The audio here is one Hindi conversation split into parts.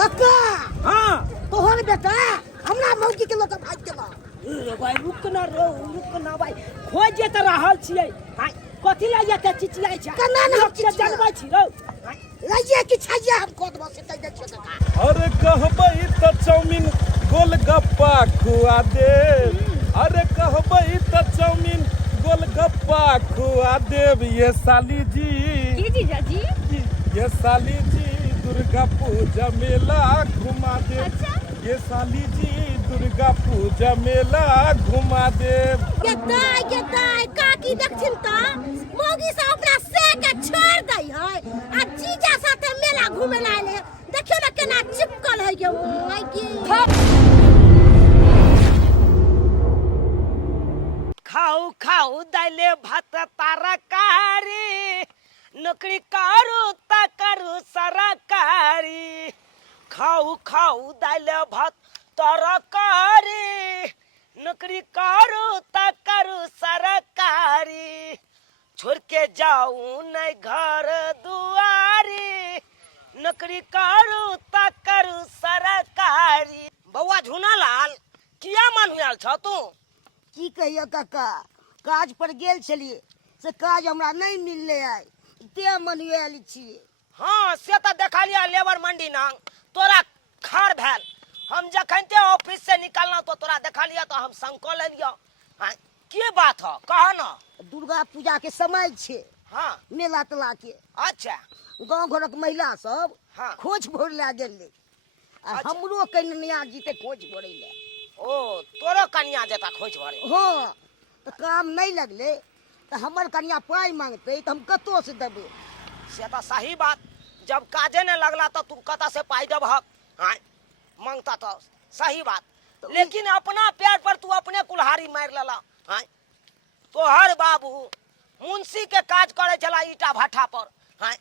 काका हाँ तोहर बेटा हमरा मौगी के लोग भाग गेला। रे भाई रुक ना भाई खोज जे त रहल छियै हाय कथि ला जेते चिचियाइ छै केना न लोक के जनबै छी रौ लइये कि छइये हम कह देबो से तै देखियो काका। अरे कहबै त चाउमीन गोलगप्पा खुआ दे। अरे कहबै त चाउमीन गोलगप्पा खुआ देब ये साली जी। जी जीजाजी। ये साली जी दुर्गा पूजा मेला घुमा दे। अच्छा ये साली जी दुर्गा पूजा मेला घुमा दे। के दाई काकी देखथिन त मौगी से ओकरा से के छोड़ दै है आ जीजा साथे मेला घुमे ला आइले। देखियो ना केना चिपकल है गे ओइ की। खाऊ दाइले भात तरकारी नौकरी करू त करू सरकारी। खाऊ दाइले भात तरकारी नौकरी करू त करू सरकारी। छोड़ के जाऊं नहीं घर दुआरी नौकरी करू त करू सरकारी। बउआ झुनालाल किया मन हुआल छ तू? की कहियो काका काज पर गेल छलिए से काज हमरा नहीं मिलले आइ ते मनुएल छिए। हाँ से तो देखलिया लेबर मंडी ना तोरा खार भेल। हम जखनते ऑफिस से निकलना तो तोरा देखलिया तो हम संको ले लिया। हाँ की बात है कह ना। दुर्गा पूजा के समय छे हाँ मेला तला के अच्छा गांव घरक महिला सब हाँ खोज भोर ला गेले आ अच्छा। हमरो कन्या जी के खोज भोरे ले। ओ तोरो कन्या जेता खोज भरे। हाँ तो काम नहीं लगले तो हमर कन्या पाई मांगते तो हम कतो से देबे। से तो सही बात जब काजे ने लगला तो तू कता से पाई देब। हाँ मांगता तो सही बात लेकिन अपना पैर पर तू अपने कुल्हाड़ी मार लेला। हाँ तोहर बाबू मुंशी के काज करे चला ईटा भट्ठा पर। हाँ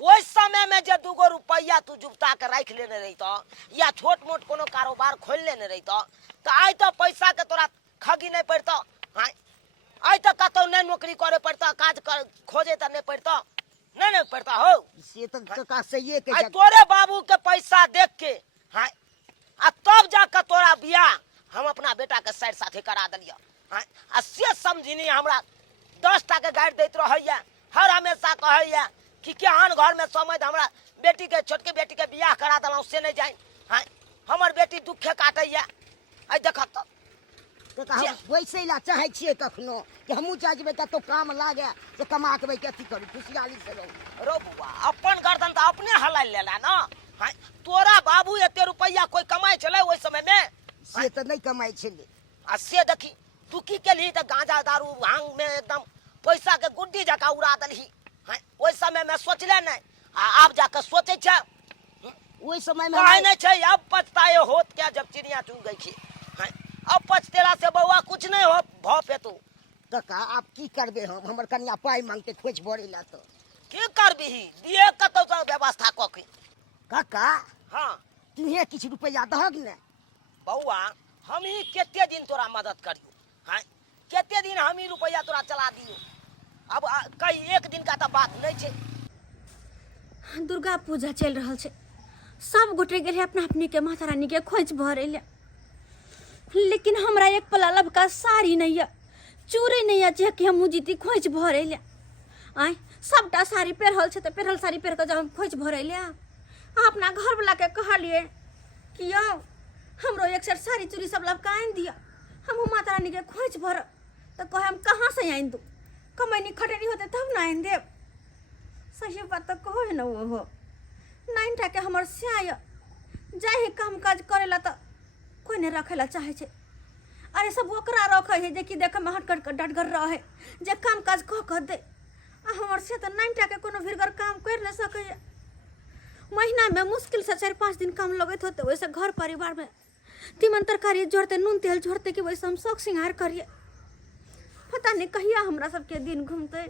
ओइ समय में जे 2 रुपया तू जुबता के रख लेने रही तो या छोट मोट कोनो कारोबार खोल लेने रही तो आई तो पैसा के तोरा खगी नहीं पड़ता। हाँ आई तो कतौ नहीं नौकरी करे पड़ता काज कर खोजे तो नहीं पड़ता नहीं पड़ता हो। से तो काका सही के आई तोरे बाबू के पैसा देख के हाँ आ तब जाकर तोरा बियाह हम अपना बेटा के साइड साथे करा दिलिया। हाँ आ से समझिनी हमरा 10 टा के गाड़ी देत रहैया हर हमेशा कहैया कि केहन घर में समय हमरा बेटी के छोटके बेटी के बियाह करा देलौं से नहीं जाए। हाँ हमर बेटी दुखे काटैया आई देखत तो काका हम वैसे ला चाहे छिए कखनो कि हमहू चाहे जेबे कतो काम लागे से कमा के कथी करू खुशहाली से रहू। रो बुआ अपन गर्दन तो अपने हलाल लेला ना। हाँ तोरा बाबू एते रुपया कोई कमाई चले ओइ समय में से तो नहीं कमाई छले आ से देखी तू की केली त गांजा दारू भांग में एकदम पैसा के गुड्डी जका उड़ा दलही। हाँ ओइ समय में सोचले नहीं आ अब जाकर सोचे छ ओइ समय में काहे नहीं छै अब पछताए होत क्या जब चिड़िया चुग गई थी। हाँ अब पछतेला से बउआ कुछ नहीं हो भ पेतू। काका आप की करबे हम हमर कन्या पाई मांगते खोज भरे ला तो की करबी दिए कतौ तो व्यवस्था क के। काका हाँ तुहे किछ रुपया दहक ने बउआ हम ही केते दिन तोरा मदद करियो। हाँ केते दिन हम ही रुपया तोरा चला दियो। अब कई एक दिन का तो बात नहीं छे। दुर्गा पूजा चल रहा है सब गोटे गेल अपना अपनी के माता रानी के खोज भरे ले लेकिन हमरा एक पलालब का साड़ी नहीं है चूड़ी नहीं है जे कि हम जीती खोज भरे ले। आय सबटा साड़ी पहरल छे तो पहरल साड़ी पहर के जब हम खोज भरे ले अपना घर वाला के कहलिए कि यो हमरो एक सेट साड़ी चूड़ी सब लपकाइन दिया हम माता रानी के खोज भर तो कहे हम कहाँ से आइन दू कमैनी खटेनी होते तब ना आइन देव। सही बात तो कहो है ना वो हो नाइन टा के हमर स्याय जाए ही काम काज करेला तो कोई नहीं रखेला चाहे छे। अरे सब ओकरा रखे है जे कि देखे में हटकर डटगर रहे जे काम काज कह दे आ हमर से तो नाइन टा के कोनो भीरगर काम कर न सके। महीना में मुश्किल से 4-5 दिन काम लगत होते वैसे घर परिवार में तीमन तरकारी जोड़ते नून तेल जोड़ते कि वैसे हम शौक श्रृंगार करिए। पता नहीं कहिया हमरा सबके दिन घूमते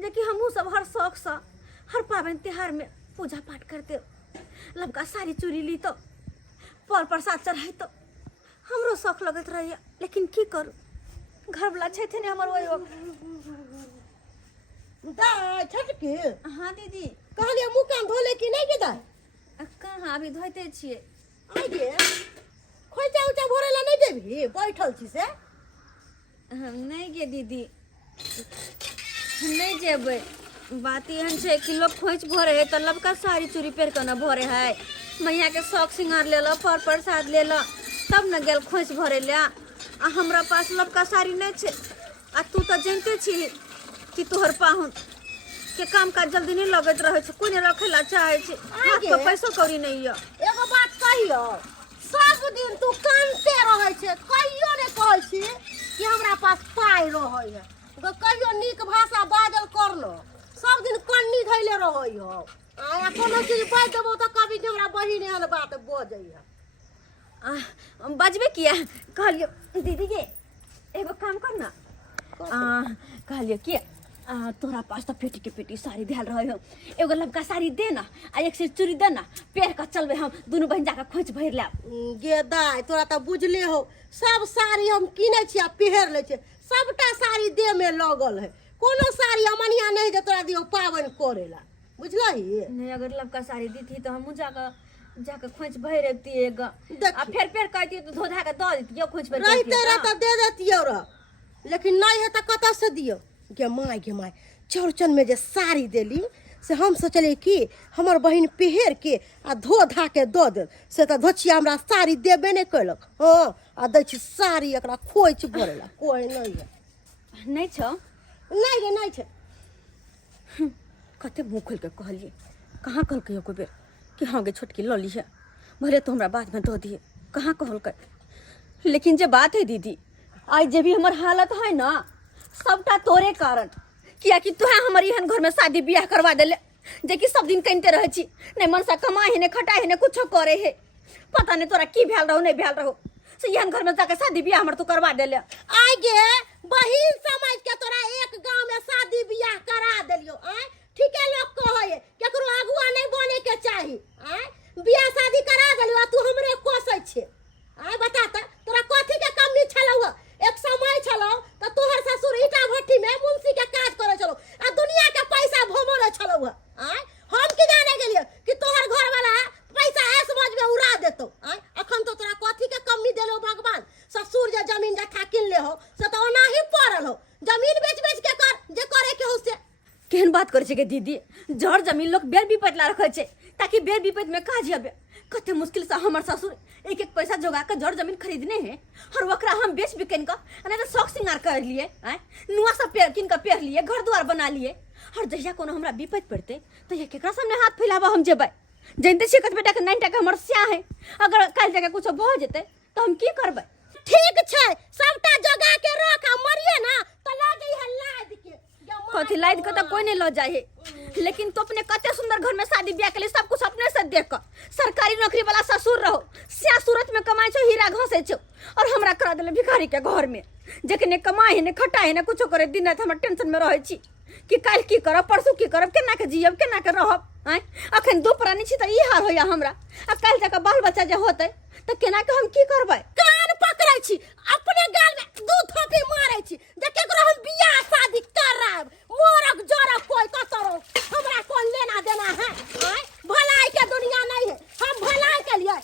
जे कि हमहू सब हर शौक से हर पावन त्योहार में पूजा पाठ करते लबका साड़ी चूड़ी ली तो पर प्रसाद चढ़ाई तो हमरो शौक लगत रहिए लेकिन की करू घर वाला छे थे ने हमर वही दाई छटके हाँ दीदी कहलिए मुंह कान धोले कि नहीं के दाई कहाँ अभी धोते छियै। आई गे खोइचा उचा भरे ला नहीं देबी बैठल छी से नहीं गे दीदी नहीं जेबै। बात एहन छै कि लोग खोइच भरे है तो लबका साड़ी चूड़ी पहिर के न भरे है। मैया के शौक श्रृंगार ले लो पर प्रसाद ले लो तब न गेल खोइच भरे ले। आ हमरा पास लबका साड़ी नहीं छै। आ तू तो जानते छी कि तोहर पाहुन के काम काज जल्दी नहीं लगत रहे छै। कोई नहीं रखे ला चाहे छै। हाथ पे पैसो कौड़ी नहीं है। एगो बात कहियो सब दिन तू कानते रहे छे कहियो ने कहै छी कि हमरा पास पाई रहै है तो कहियो नीक भाषा बाजल कर लो। सब दिन कन्नी धैले रहै हो आ कोनो चीज बाज देबो तो कभी हमरा बहिन एहन बात बजै है। बजबे किया कहलियो दीदी के एगो काम कर ना। कहलियो कि तोरा पास तो पेटी के पेटी साड़ी धैल रहे हो एगो लबका साड़ी दे ना आ एक से चूड़ी दे ना पेड़ का चलबे हम दोनों बहन जाकर खोज भर ले। गे दाई तोरा तो बुझले हो सब साड़ी हम किने छी आ पहिर ले छे सबटा साड़ी देह में लगल है कोनो साड़ी हमनिया नहीं जे तोरा दियो पावन करेला बुझलही। नहीं अगर लबका साड़ी दी थी तो हम जाकर खोज भर रखती एक आ फिर कहती तो धोधा के दे देती खोज भर रहते रह तो दे देतियो र लेकिन नहीं है तो कत से दियो। गे माय चौरचन में जे साड़ी देली से हम सोचलिए कि हमर बहिन पहिर के आ धो धा के दो दे से तो धोचिया हमरा साड़ी देबे नहीं कैलक। हाँ आ दै छी साड़ी एकरा खोइच भरेला कोई नहीं है। नहीं छो नहीं गे नहीं छे। कते मुँह खोल के कहलिए कहाँ कहल को बेर कि हाँ गे छोटकी लऽ ली है भले तो हमरा बाद में दो दिए कहाँ कहल। लेकिन जे बात है दीदी आज जे भी हमार हालत है ना सबटा तोरे कारण किया कि तोहे हमर एहन घर में शादी ब्याह करवा देले जे कि सब दिन कनते रहे छी नहीं मन से कमाए है नहीं खाए है नहीं कुछ करे है। पता नहीं तोरा की भेल रहो नहीं भेल रहो से एहन घर में जाके शादी ब्याह हमर तो करवा देले। आई गे बहिन समझ के तोरा एक गांव में शादी ब्याह करा देलियो। आय ठीके लोग कहे केकरो अगुआ नहीं बने के चाही। आय ब्याह शादी करा देलियो तू हमरे कोसै छे। आय बता त तोरा कथि के कमी छलौ। एक समय छलो तो तोहर ससुर ईटा भट्टी में मुंशी के काज करे चलो आ दुनिया के पैसा भोमरे छलो। आय हम की जाने गेलिए कि तोहर घर वाला पैसा है समझ में उड़ा देतो। आय अखन तो तोरा कथि के कमी देलो भगवान। ससुर जे जमीन जथा किन ले हो से तो ओना ही पड़ल हो जमीन बेच के कर जे करे के हो से। केहन बात करे छे के दीदी जड़ जमीन लोग बेर विपत ला रखे छे ताकि बेर विपत में काज आबे। कते मुश्किल से हमर ससुर एक पैसा जोगा के जड़ जमीन खरीदने हैं और वकरा हम बेच बिकन का नहीं तो शौक श्रृंगार कर लिए नुआ सब पेड़ किन का पेड़ लिए घर द्वार बना लिए। और जहिया कोनो हमरा विपत पड़ते तो ये केकरा सामने हाथ फैलावा हम जेबै। जानते छी कत बेटा के 9 टका हमर स्या है अगर काल जगह कुछ भ जेते तो हम की करबै। ठीक छै सबटा जोगा के रख मरिए ना तो ला जई है लाद के कथी लाद के तो कोई नहीं लो जाए है। लेकिन तो अपने कते सुंदर घर में शादी ब्याह के लिए सब कुछ अपने से देख कर सरकारी नौकरी वाला ससुर रहो स्या सूरत में कमाई छो हीरा घसे छो और हमरा करा देले भिखारी के घर में जखने कमाई है खटाई है कुछ करे दिन रात हम टेंशन में रहे छी कि काल की करब परसू की करब केना के जियब केना के रहब। अखन दो प्राणी छी त ई हाल होया हमरा आ काल तक बाल बच्चा जे होते त केना के हम की करबै। कान पकड़ै छी अपने गाल में दू थोपी मारै छी जे केकरो हम बियाह शादी करब मोरक जोरक कोई कसरो हमरा कोन लेना देना है। आय भलाई के दुनिया नहीं है हम भलाई के लिए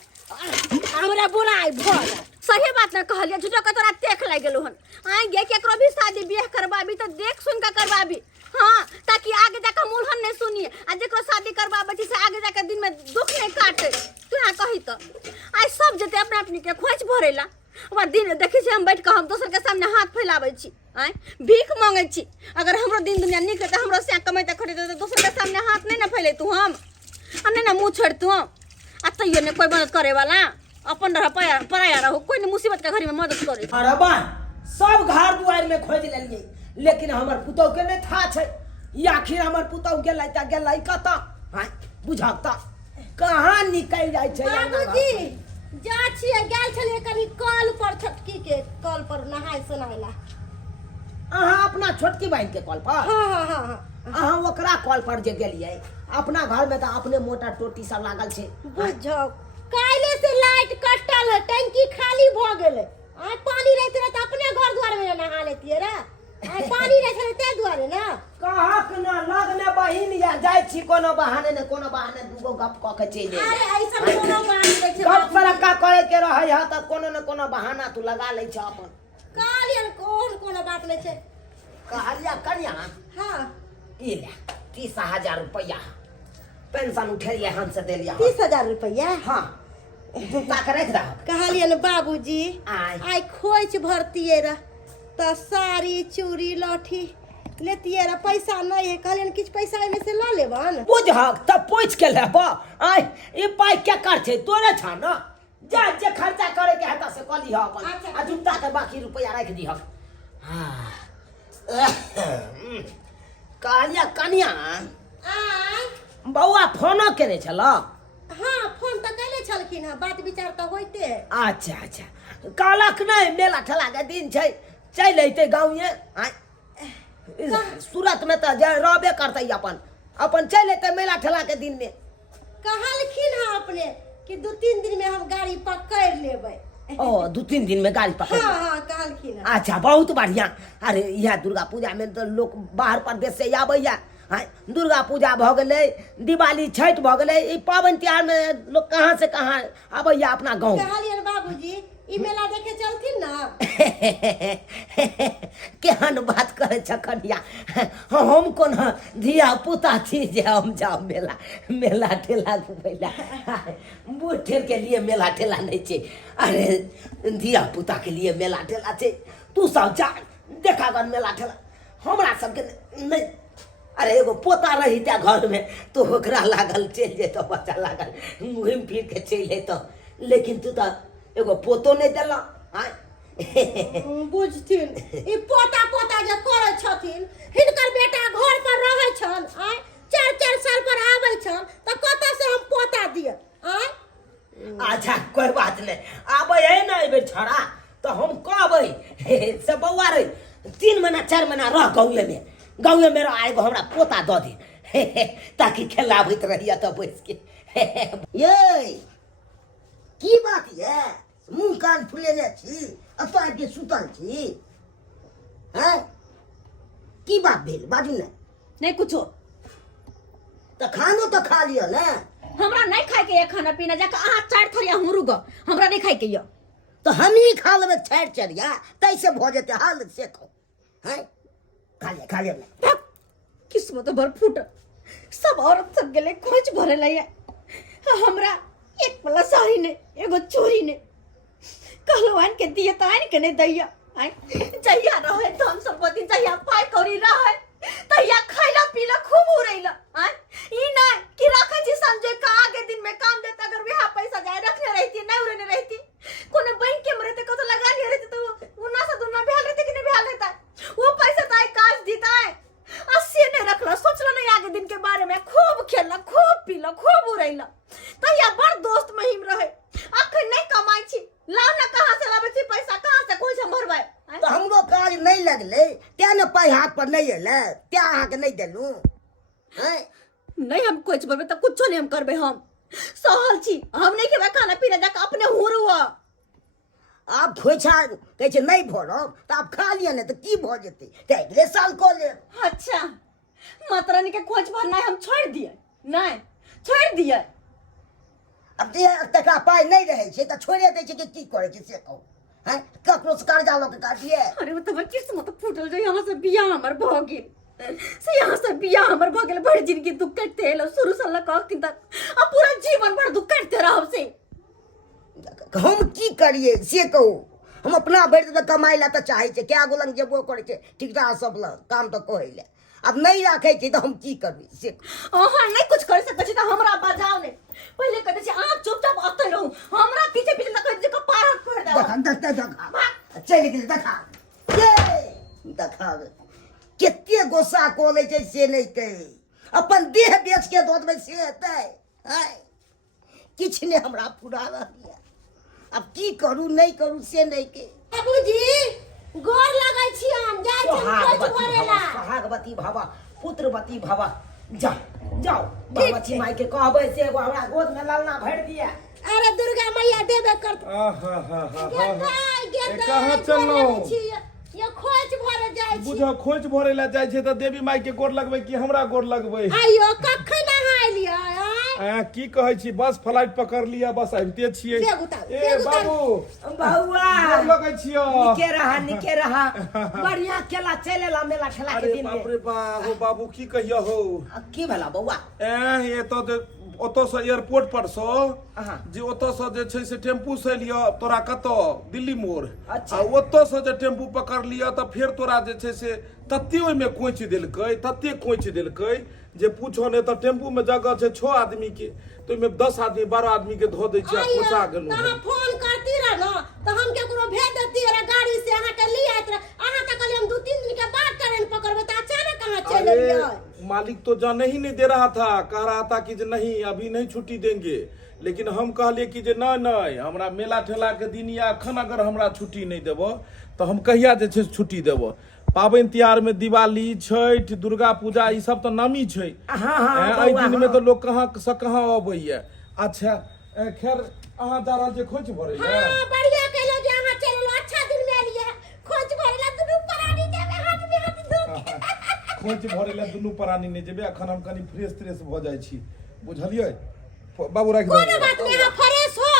हमरा बुराई भल। सही बात न कहलिए झूठो के तोरा देख लाग गेलो हन। आइ गे केकरो भी शादी ब्याह करबाबी तो देख सुन के करबाबी। हाँ ताकि आगे जाकर मूलहन नहीं सुनिए आ जेकरो शादी करबाबे छी से आगे जाकर दिन में दुख नहीं काटे। तू ना कही तो आई सब जते अपना अपनी के खोज भरेला और दिन देखी छी हम बैठ के हम दोसर के सामने हाथ फैलावे छी आय भीख मांगे छी। अगर हमरो दिन दुनिया निक रहता हमरो से कमाई खरीदे तो दोसर के सामने हाथ नहीं ना फैले तू हम आ नहीं ना मुंह छोड़ तू आ तैयो ने कोई मदद करे वाला अपन रह पराया रहो कोई नहीं मुसीबत के घड़ी में मदद करे। अरे बा सब घर दुआर में खोज लेलिए लेकिन हमर पुतौ के नहीं था छै आखिर हमर पुतौ गेलै त गेलै कता हां बुझाता कहां निकल जाय छै। बाबूजी जा छिए गेल छलिए कनी कल पर छोटकी के कल पर नहाय सुनायला। अहाँ अपना छोटकी बहन के कल पर हां अहाँ ओकरा कल पर जे गेलिए अपना घर में तो अपने मोटर टोटी सब लागल छै। बुझो काले से लाइट कटल है टंकी खाली भ गेले आ पानी रहते रहे तो अपने घर द्वार में नहा लेतिए रे पानी नहीं छले ते दुआरे ना कहक ना लगने बहिन या जाय छी कोनो बहाने दूगो गप क के चलि अरे ऐसा कोनो बात नहीं छे गप फरक्का करे के रहै ह त कोनो न कोनो बहाना तू लगा लै छ अपन कालियन कोनो बात नहीं छे कहलिया कन्या हां ई ले 30,000 रुपया पेंशन उठेलिए हम से देलिया 30,000 रुपया हां तू ताक रख दह कहलियन बाबूजी आई खोइच भरतिए रा त साड़ी चूड़ी लठी लेतिए रा पैसा नहीं है कहलियन किछ पैसा में से ला लेबन बुझक त पूछ के लेब आई ई पाई के कर छै तोरे छ न जा जे खर्चा करे के हता से कली ह अपन अच्छा। आ जुटा के बाकी रुपया रख दी हम कहलिया कन्या आई बौआ फोनो करे छल हां फोन त कैले छलखिन ह बात विचार त होइते है अच्छा अच्छा कहलक नहीं मेला ठेला के दिन छै चल अइते गाँवे सूरत में तो रहबे करते अपन चल अइते मेला ठेला के दिन में कहलखिन ह अपने कि 2-3 दिन में हम गाड़ी पकड़ लेबै ओ 2-3 दिन में गाड़ी पकड़ हां हां कहलखिन ह अच्छा बहुत बढ़िया अरे यह दुर्गा पूजा में तो लोग बाहर प्रदेश से आबैया दुर्गा पूजा भ गेलै दिवाली छठ भ गेलै ई पाबनि त्योहार में लोग कहाँ से कहाँ आबैया अपना गाँव कहलियन बाबूजी ई मेला देखे चलथिन ना केहन बात करे छ कन्या हम कोन धिया पुता छी जे हम जाओ मेला ठेला घुमैला बूढ़ ठेर के लिए मेला ठेला नहीं छै अरे धिया पुता के लिए मेला ठेला छै तू सब जा देखा गन मेला ठेला हमरा सबके नहीं अरे एगो पोता रही त्या घर में तो ओकरा लागल चल जेतो बच्चा लागल घूम फिर के चल जेतो लेकिन तू तो एगो पोतो नहीं देला बुझथिन ई पोता जे करे छथिन हिनकर बेटा घर पर रहै छन 4 साल पर आबै छन त कत से हम पोता दिए अच्छा कोई बात नहीं आबै है ना एबे छड़ा तो हम कहबै से बौआ रे 3 महीना 4 महीना रह गाँव में रह आएगो हमरा पोता द दे ताकि खेलाबैत रहिया तो बैस के ये की बात ये मुंह कान फुलेने छी अतः के सुतल छी हैं की बात भेल बाजू ने नहीं कुछो तो खानो तो खा लियो ना हमरा नहीं खाए के ये खाना पीना जाके अहाँ चार थरिया हुरुग हमरा नहीं खाए के ये तो हम ही खा लेबे छाड़ चढ़िया तैसे भ जेते हाल से खो हैं खा लियो ना किस्मत भर फूट सब औरत सब गेले खोज भरे लइया हमरा एक पला साड़ी ने एगो चोरी ने कहलो आन के दिए त आन के ने दैया आय जइया रहे धन संपत्ति जइया पाई कौड़ी रहे तइया खाइला पीला खूब उड़ैला आय ई ना कि रखे छी संजय का आगे दिन में काम देता अगर वह पैसा जाए रखने रहती नहीं उड़ने रहती कोने बैंक के मरे तो कतो लगा लिया रहती तो उना से दुना बेहाल रहती कि नहीं बेहाल रहता वो पैसा ताई काज देता है 80 ने रखला सोचला नहीं आगे दिन के बारे में खूब खेलला खूब पीला खूब उड़ैला तइया बड़ दोस्त महिम रहे अखन नहीं कमाई छी लाव ना कहां से लाबे छी पैसा कहां से कोई से भरबै तो हमरो काज नहीं लगले त्या ने पाई हाथ पर नहीं एले त्या अहाँ के नहीं देलू हैं नहीं हम कुछ भरबै त कुछो नहीं हम करबै हम सहल छी हम नहीं खेबै खाना पीना जाके अपने हुरुआ आप खोइछा कहै छै नहीं भरब तो आप खा लिया ने तो की भ जेते ते अगले साल को ले अच्छा माता रानी के खोज भरना हम छोड़ दिए नहीं छोड़ दिए अब दे तका पाई नहीं रहे छै तो छोड़े दे छै कि की करे छै से कहू हैं ककरो से कर्जा लो के काटिए अरे वो तो किस्मत फूटल जो यहाँ से बियाह हमर भ गेल से यहाँ से बियाह हमर भ गेल बड़ जिंदगी दुख कटते एलो शुरू से लक दिन तक अब पूरा जीवन भर दुख कटते रहब से हम की करिए से कहू हम अपना भरि तो कमाई ला तो चाहे छै क्या गो लंग जेबो करे छै ठिकदार सब लंग काम तो कहै ले अब नहीं रखे छी तो हम की करबी से अहाँ नहीं कुछ कर सकै छी त हमरा बजाओ ने पहले कहते छी आप चुपचाप अतै रहू हमरा पीछे पीछे लगे जे कपार हाथ फोड़ दे देखा चल गेल देखा केते गोसा कोले छै से नहीं कहे अपन देह बेच के दो देबै से हेतै हैं किछ ने हमरा फुरा रहलिए अब की करू नहीं करू से नहीं के बाबूजी गोर लगै छी हम जाय छी खोज भरेला भागवती भवा पुत्रवती भवा जाओ भगवती माई के कहबै से एगो हमरा गोद में ललना भर दिया अरे दुर्गा मैया देबे कर आहा गेदाई कहाँ चललो ये खोज भरे जाय कहै छी बुझ खोज भरे ला जाय छै त देवी माई के गोर लगबै कि हमरा गोर लगबै आइयो कखन नहाइलियै आय की कहै छी बस फ्लाइट पकड़ लिया बस आबिते छियै ए बाबू बउआ गोर लगै छियो निके रहा बढ़िया खेला चलेला मेला खेला के अरे दिन बाप रे बाप हो बाबू की कहियो हो की भेला बउआ ये तो ओतो से एयरपोर्ट पर सो अहाँ। जे ओतो से जे छै से टेम्पू से लियो तोरा कतो दिल्ली मोड़ अच्छा। आ ओतो से जे टेम्पू पकड़ लियो त फिर तोरा जे छै से तत्ते ओइ में कोइच देलकै जे पूछो ने त टेम्पू में जगह छै 6 आदमी के तो में 10 आदमी 12 आदमी के धो दै छै आ पहुंचा गेलु अहाँ फोन करती रह न त हम केकरो भेज देती रे गाड़ी से अहाँ के लिए आइत रह अहाँ त कहली हम 2-3 दिन के बाद ट्रेन पकड़बै त अचानक कहां चल एलियै मालिक तो जाने ही नहीं दे रहा था कह रहा था कि नहीं अभी नहीं छुट्टी देंगे लेकिन हम कहलिए कि जे नहीं हमरा मेला ठेला के दिन या अखन अगर हमरा छुट्टी नहीं देबो तो हम कहिया जे छै छुट्टी देबो पाबनि त्योहार में दिवाली छठ दुर्गा पूजा ई सब तो नामी छै एहि दिन में तो लोग कहाँ से कहाँ अबैया अच्छा खैर अहाँ जा रहल जे खोज भरे हां बढ़िया कहलो जे अहाँ चललो अच्छा दिन में एलियै खोज भरेला दुनू प्राणी देबे हाथ में हाथ धो खोज भरे ला दुनू प्राणी नहीं जेबे अखन हम कनी फ्रेश भ जाइ छी बुझलियै बाबू राखि दो कोनो बात नहीं फ्रेश हो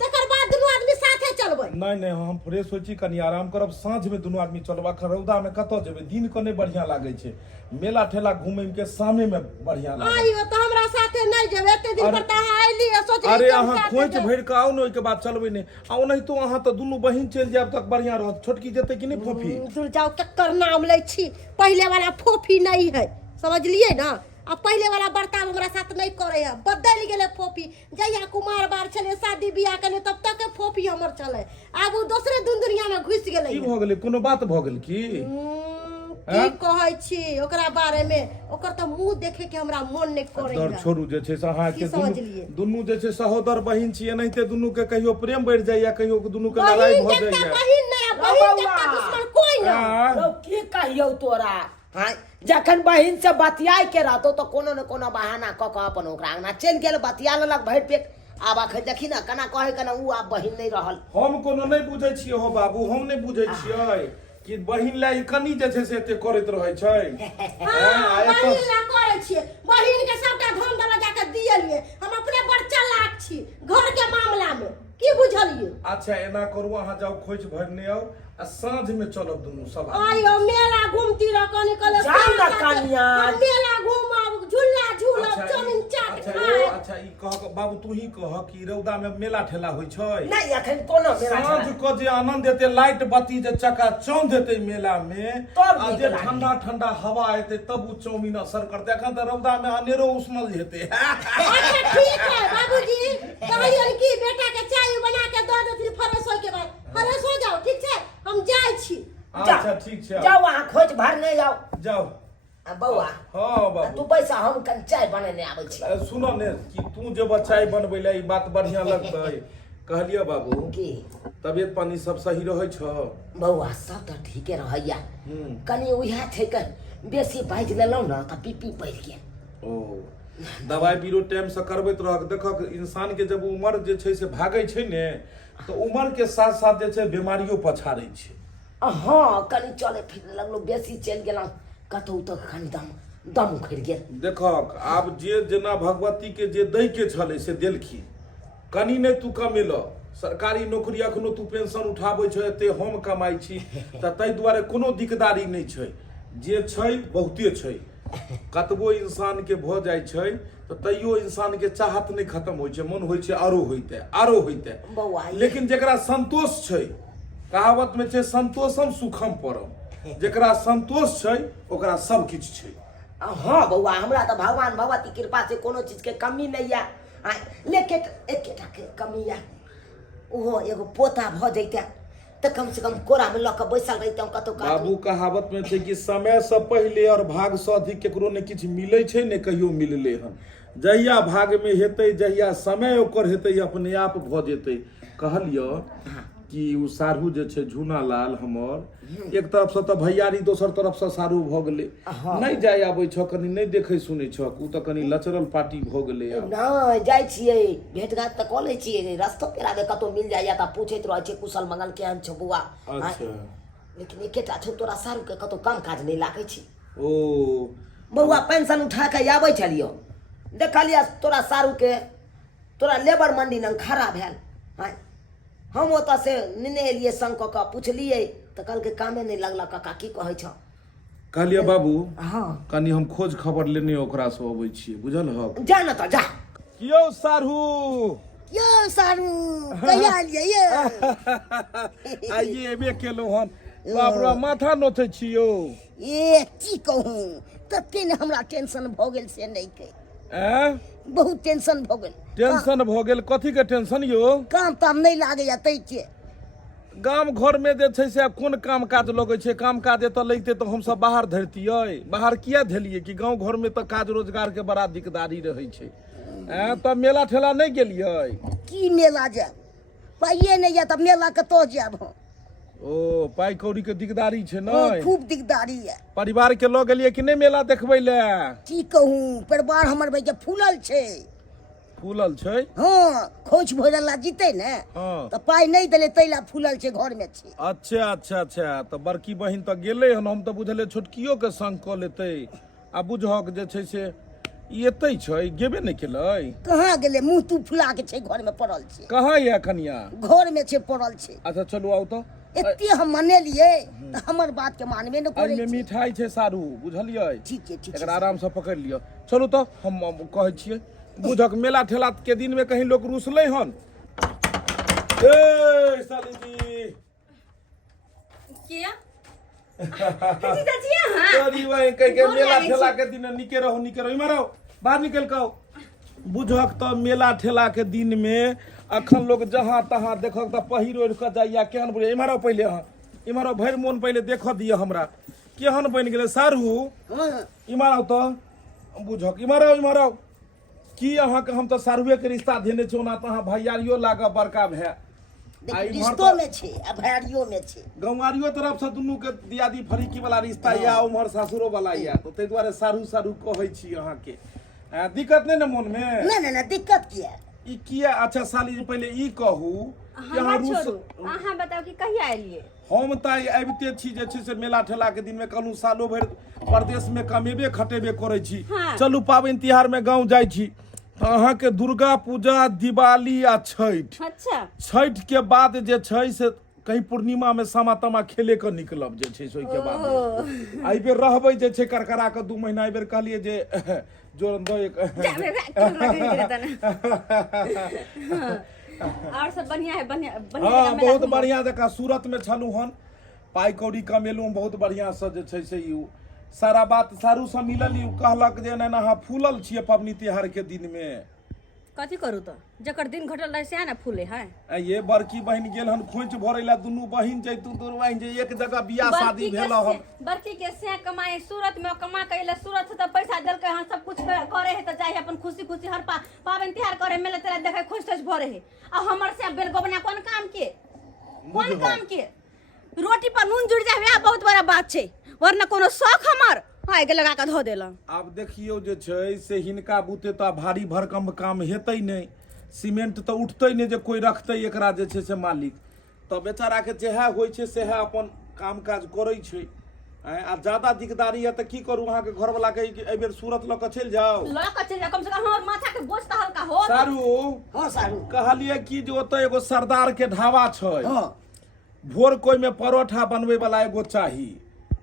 तकर बाद दुनू आदमी साथे चलबै नहीं हम फ्रेश होइ छी कनी आराम करब साँझ में दुनू आदमी चलब अखन रौदा में कतऽ जेबै दिन के नहीं बढ़िया लागे छै मेला ठेला घूमे के शामे में बढ़िया लागे आइयो त हमरा साथे नहीं जेबै एते दिन पर त अहाँ आइली सोचली अरे अहाँ खोज भरि के आउ ने ओइ के बाद चलबै ने आ नहीं तो अहाँ तो दुनू बहिन चल जाब तक बढ़िया रहत छोटकी जेतै कि नहीं फोफी दूर जाओ कक्कर नाम लै छी पहले वाला फोफी नहीं है समझलिए ना अब पहले वाला बर्ताव हमरा साथ नहीं करे है बदल गेले फोफी जहिया कुमार बार चले शादी बियाह करे तब तक फोफी हमर चले अब वो दूसरे दुनिया में घुस गेले की भ गेलै कोनो बात भ गेल की की कहै छी ओकरा बारे में ओकर त मुंह देखे के हमरा मन नहीं करे डर है छोड़ू जे छै से अहाँ के दुनू जे छै सहोदर बहिन छी एनाहिते दुनू के कहियो प्रेम बढ़ जाइया कहियो दुनू के लड़ाई भ जाइया बहिन नहीं बहिन जत्ता दुश्मन कोई ना की कहियो तोरा हां जखन बहिन से बतियाई के रहतो तो कोनो न कोनो बहाना क के अपन ओकरा अंगना चल गेल बतिया लेलक भरि पेट आब अखन देखी ना कना कहे कना उ आब बहिन नहीं रहल हम कोनो नहीं बुझै छियै हो बाबू हम नहीं बुझै छियै कि बहिन ला ई कनी जे छै से एते करैत रहै छै बहिन ला करै छियै बहिन के सबटा धन दौलत जाके दियलिए हम अपने बड़ चालाक छी घर के मामला में की बुझलिए अच्छा एना करू अहाँ जाओ खोज भरने आओ आ साँझ में चलब दुनू सब आइयो मेला घूमती रह कनी कले जाओ ना कनिया मेला घूमब झूला झूलब जमीन चाट खाए अच्छा ई कह बाबू तू ही कह कि रौदा में मेला ठेला होय छै नहीं अखन कोनो मेला साँझ को जे आनंद देते लाइट बत्ती जे चका चौं देते मेला में आ जे ठंडा ठंडा हवा एते तब उ चौमिन असर करते अखन त रौदा में अनेरो उष्णल जेते अच्छा ठीक है बाबूजी कहलियन की बेटा के चाय बना के दे देती फ्रेश होय के बाद फ्रेश हो जाओ ठीक छै हम जाय छी अच्छा ठीक छै जाओ वहां खोज भरने जाओ बउआ हां बाबू तू पैसा हम कन चाय बनेने आबै छी सुनो ने कि तू जे चाय बनबै ला ई बात बढ़िया लगतै कहलियो बाबू की तबियत पानी सब सही रहै छ बउआ सब त ठीके रहैया कनी उहे छै के बेसी बाइज लेलौ न त बीपी बढ़ गेल ओ दवाई बीरो टाइम से करबैत रह देखक इंसान के जब उम्र जे छै से भागै छै ने तो उम्र के साथ साथ जे छै बीमारियों पछाड़ै छै हाँ कनी चले फिर लगलो बेसी चल गेलौ कतौ त कनी दम उखड़ गेल देखक आब जे जेना भगवती के जे दै के छले से देलखी कनी नहीं तू कमेल सरकारी नौकरी अखनो तू पेंशन उठाबै छ एते हम कमाई छी त तै दुआरे कोनो दिकदारी नहीं छै जे छै बहुते छै कतबो इंसान के भ जाय छै तो तैयो इंसान के चाहत नहीं खत्म होय छै मन होय छै आरो होइते लेकिन जेकरा संतोष छै कहावत में छै संतोषम सुखम परम जेकरा संतोष छै ओकरा सब किछ छै हाँ बउआ हमरा त भगवान भगवती कृपा से कोनो चीज के कमी नहीं या लेकिन एकेटा के कमी या ओहो एगो पोता भ जैते त कम से कम कोरा में लक बैसल रहितौ कतौ बाबू कहावत में छै कि समय से पहले और भाग से अधिक केकरो ने किछ मिलै छै ने कहियो मिलले हन जहिया भाग में हेतै जहिया समय ओकर हेतै अपने आप भ जेतै कहलियो कि उ सारू जे छै झूना लाल हमर एक तरफ से त भैयारी दोसर तरफ से सारू भ गेलै नहीं जाय आबै छ कनी नहीं देखै सुनै छ उ त कनी लचरल पार्टी भ गेलै नहीं जाय छियै भेट घाट त क लै छियै रास्ता पेरा में कतौ मिल जाय या त पूछैत रहै छै कुशल मंगल केहन छ बुआ अच्छा लेकिन एकेटा छौ तोरा सारू के कतौ काम काज नहीं लागे छी। ओ बउआ पेंशन उठा के आबै छलियो, देखलिया तोरा सारू के तोरा लेबर मंडी न खड़ा भेल। हाँ हम ओतऽ से नेने एलियै संग कऽ के पुछलियै तऽ कहलकै कामे नहीं लगला। काका की कहै छ? कहलिए बाबू हाँ कनी हम खोज खबर लेने ओकरा से अबै छियै, बुझल हो? जा न तऽ जा। कियो सारू यो सारू कहिया एलियै ये? आइए एबे केलौ हन। बाप रे माथा नोचै छियो। ए की कहूँ तते ने हमरा टेंशन भऽ गेल से नहीं कह। हैं? बहुत टेंशन भऽ गेल। टेंशन भ गेल? कथी के टेंशन यो? काम ताम नहीं लागैया तै के। गाम घर में जे छै से आब कोन काम काज लगै छै? काम काज एतऽ लगिते तऽ हमसब बाहर धरतियै। बाहर किया धेलियै कि गांव घर में तऽ काज रोजगार के बड़ा दिकदारी रहै छै। तब मेला ठेला नहीं गेलियै? की मेला जाब? पाइए नहीं या तब मेला कतऽ जाब हम? ओ पाई कौड़ी के दिकदारी छै हाँ, नै? खूब दिकदारी है। परिवार के लऽ गेलियै कि नहीं मेला देखबै ले? की कहूँ परिवार हमर भाई के फूलल छै। फूलल छै? हाँ खोज भोरला जीते ने हाँ। तो पाई नहीं देले तैला फूलल छै घर में छै। अच्छा अच्छा अच्छा तो बड़की बहिन तो गेलै हन, हम तो बुझले छोटकियो के संग कऽ लेतै। आ बुझक जे छै से ई एतै छै, गेबे नहीं केलै। कहाँ गेले मुंह तू फुला के छै घर में पड़ल छै। कहाँ ये कनिया? घर में छै पड़ल छै। अच्छा चलू आउ तो। एते हम मनेलियै तो हमर बात के मानबे न करे एहिमे छै। मिठाई छै सारू, बुझलियै? ठीक है ठीक एकरा है। आराम से पकड़ लियो। चलू तो हम कहै छियै। बुझक मेला ठेला के दिन में कहीं लोग रुसलै हन। ए साली जी किया जीजा हां तोरी वही कह के गोर मेला लागै ठेला छी। के दिन निके रहो इमर आओ, बाहर निकल के आओ। बुझक तो मेला ठेला के दिन में अखन लोग जहां तहां देखक तो पहिर ओढ़ के जाइया। केहन बुझे? इमर आओ पहले, हाँ इमर आओ, भर मोन पहले देख दिया हमरा केहन बन गेले सारू। हाँ इमर आओ तो बुझक, इमर आओ। की अहाँ के हम तो सारुए के रिश्ता देने छौ ना, तो अहाँ भैयारियो लागा बड़का भै। देख रिश्तो में छै आ भैरियो में छै। गंवारियो तरफ से दुनू के दियादी फरीकी वाला रिश्ता या उम्हर सासुरो वाला या, तो तै द्वारे सारू सारू कहै छी अहाँ के। दिक्कत नहीं ना मन में? नहीं दिक्कत किया? ई किया? अच्छा साली जी पहले ई कहू कि अहाँ हमरा रूस छोड़ू, अहाँ बताओ कि कहिया एलियै? हम तऽ आबिते छी जे छै से मेला ठेला के दिन में। कहलू सालो भरि प्रदेश में कमेबे खटेबे करै छी। हाँ। चलू पाबनि तिहार में गाँव जाइ छी तऽ अहाँ के दुर्गा पूजा, दिवाली आ छठि। अच्छा छठि के बाद जे छै से कहीं पूर्णिमा में सामा तामा खेले के निकलब जे छै से ओहिके बाद। एहि बेर रहबै जे छै करकरा के 2 महीना। एहि बेर कहलियै जे जोरन दो एक और सब बढ़िया है, बढ़िया हाँ बहुत बढ़िया जगह सूरत में छलू हन। पाई कौड़ी कमेलू बहुत बढ़िया से जे छै से यू सारा बात सारू से मिलल। यू कहलक जे नहीं अहाँ फूलल छियै पबनी त्योहार के दिन में। कथी करू तो जकर दिन घटल रहे से ना फूले है। ये बड़की बहिन गेल हन खोइच भरे ला। दुनू बहिन जैतू दुनू बहिन जे एक जगह बियाह शादी भेल हन। बड़की के से कमाए सूरत में कमा के एले, सूरत से तो पैसा देल के हम सब कुछ करे है तो चाहे अपन खुशी खुशी हर पावन त्योहार करे मेले तेरा देखे खोज तोज भरे है। आ हमर से बेलगोबना कौन काम के? कौन काम के? रोटी पर नून जुड़ जाए बहुत बड़ा बात छै, वरना कोनो शौक हमर हाय के लगा के धो देला। आब देखियो जे छै से हिनका बुते तो भारी भरकम काम हेतै नहीं। सीमेंट तो उठतै नहीं जे कोई रखतै एकरा जे छै से मालिक। तो बेचारा के जेहा होय छै सेहा अपन काम काज करै छै। आ ज्यादा दिकदारी है तो की करू? अहाँ के घर वाला कहि एहि बेर सूरत ल के चल जाओ। ल के चल जा, कम से कम हमर माथा के बोझ त हल्का हो। सारू हाँ सारू कहलिए कि जो ओतै एगो सरदार के ढाबा छै। हाँ भोर कोई में परोठा बनवे वाला एगो चाही।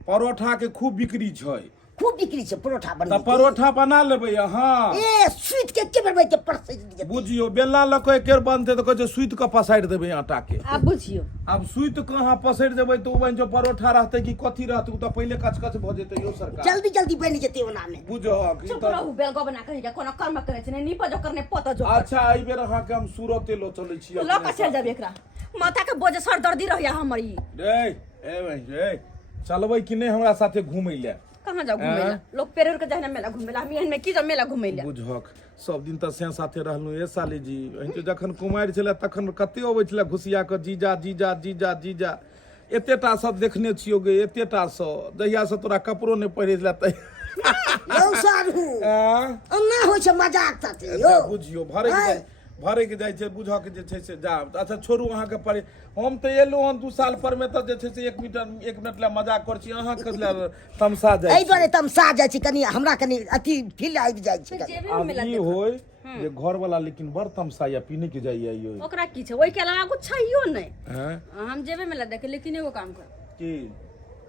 परोठा के खूब बिक्री छै। खूब बिक्री छै परोठा तो बनबै। परोठा बना लेबै अहाँ। ए सुइत के बनबै के परसै दिए। बुझियो बेलना लऽ के केर बनते तो कहै छै सुइत के पसारि देबै आटा के। आप बुझियो अब सुइत के अहाँ पसारि देबै तो बन जो परोठा रहतै कि कथी रहतै? उ तो पहिले कचकच भ जेतै यो सरकार। जल्दी जल्दी बनि जेतै ओना में। बुझो कि चुप तो रहू, बेलगोबना कहि जा, कोनो कर्म करे छै नी पजो करने पतो जो। अच्छा एहि बेर अहाँ के हम सूरते लो चलै छी। ल के चल जाब एकरा, माथा के बोझ सर दर्दी रहया हमर ई। ए भाई चलबै कि नहीं हमरा साथे घूमै ले? कहां जाऊ घुमै ला? लोग पेरोर के जहना मेला घुमै ला, हम एहन में की जाऊ मेला घुमै ला? बुझक सब दिन तऽ से साथे रहलहुँ। ए साली जी अहिं जखन कुमारि छलै तखन कते अबै छलै घुसिया के जीजा जीजा जीजा जीजा। एतेटा सब देखने छियो गे, एतेटा सब जहिया से तोरा कपड़ो नहीं पहिरे छलै तै। यौ सारू अन्ना होइ छै मजाक ताते यो। बुझियो भरे भरे के जाइ छै बुझ के जे छै से जा। अच्छा छोड़ू अहाँ के परे, हम तऽ एलहुँ हन 2 साल पर में तऽ जे छै से 1 मिनट ला मजाक कर छी, अहाँ के तमसा जाइ एहि दुआरे तमसा जाइ छी, कनी हमरा कनी अथी फील आबि जाइ छै कनी। जेबे में अब मेला ई होय जे घर वाला लेकिन बड़ तमसा या पीने के जाइए यो ओकरा की छै, ओइ के अलावा कुछ छैयो नहीं। हैं हम जेबे मेला देखे, लेकिन एगो काम कर, की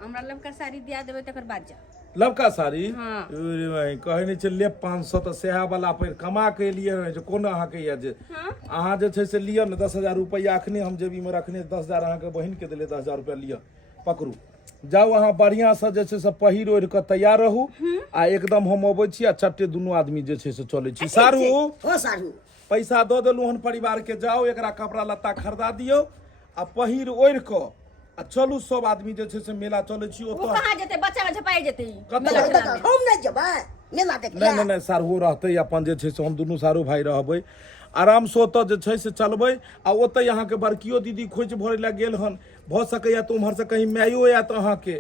हमरा लमका साड़ी दिया देबे तकर बाद जा। लवका साड़ी हाँ। अरे भाई कहे नहीं छै ले 500 तऽ सेहा वाला पर कमा के लिए जे कोन अहाँ के या जे हाँ? अहाँ जे छै से लिअ ने 10,000 रुपया अखने हम जेबी में रखने 10,000 अहाँ के बहिन के देले 10,000 रुपया लिअ पकड़ू जाओ अहाँ बढ़िया से जे छै से पहिर ओढ़ के तैयार रहू आ एकदम हम अबै छी आ चट्टे दुनू आदमी जे छै से चलै छी। सारू हो सारू पैसा दऽ देलू हन परिवार के, जाओ एकरा कपड़ा लत्ता खरीदा दियौ आ पहिर ओढ़ के आ चलू सब आदमी जे छै से मेला चलै छी। वो ओतऽ कहाँ जेते, बच्चा में झपाई जेते कतऽ? मेला ठेला में। हम नहीं जेबै मेला देखे। नहीं नहीं नहीं सारू रहते अपन जे छै से हम दुनू सारू भाई रहबै आराम से ओतऽ जे छै से चलबै आ ओतऽ अहाँ के बड़कियो दीदी खोज भरे लए गेल हन, भऽ सकैया तऽ उम्हर से कहीं मायो आयत अहाँ के।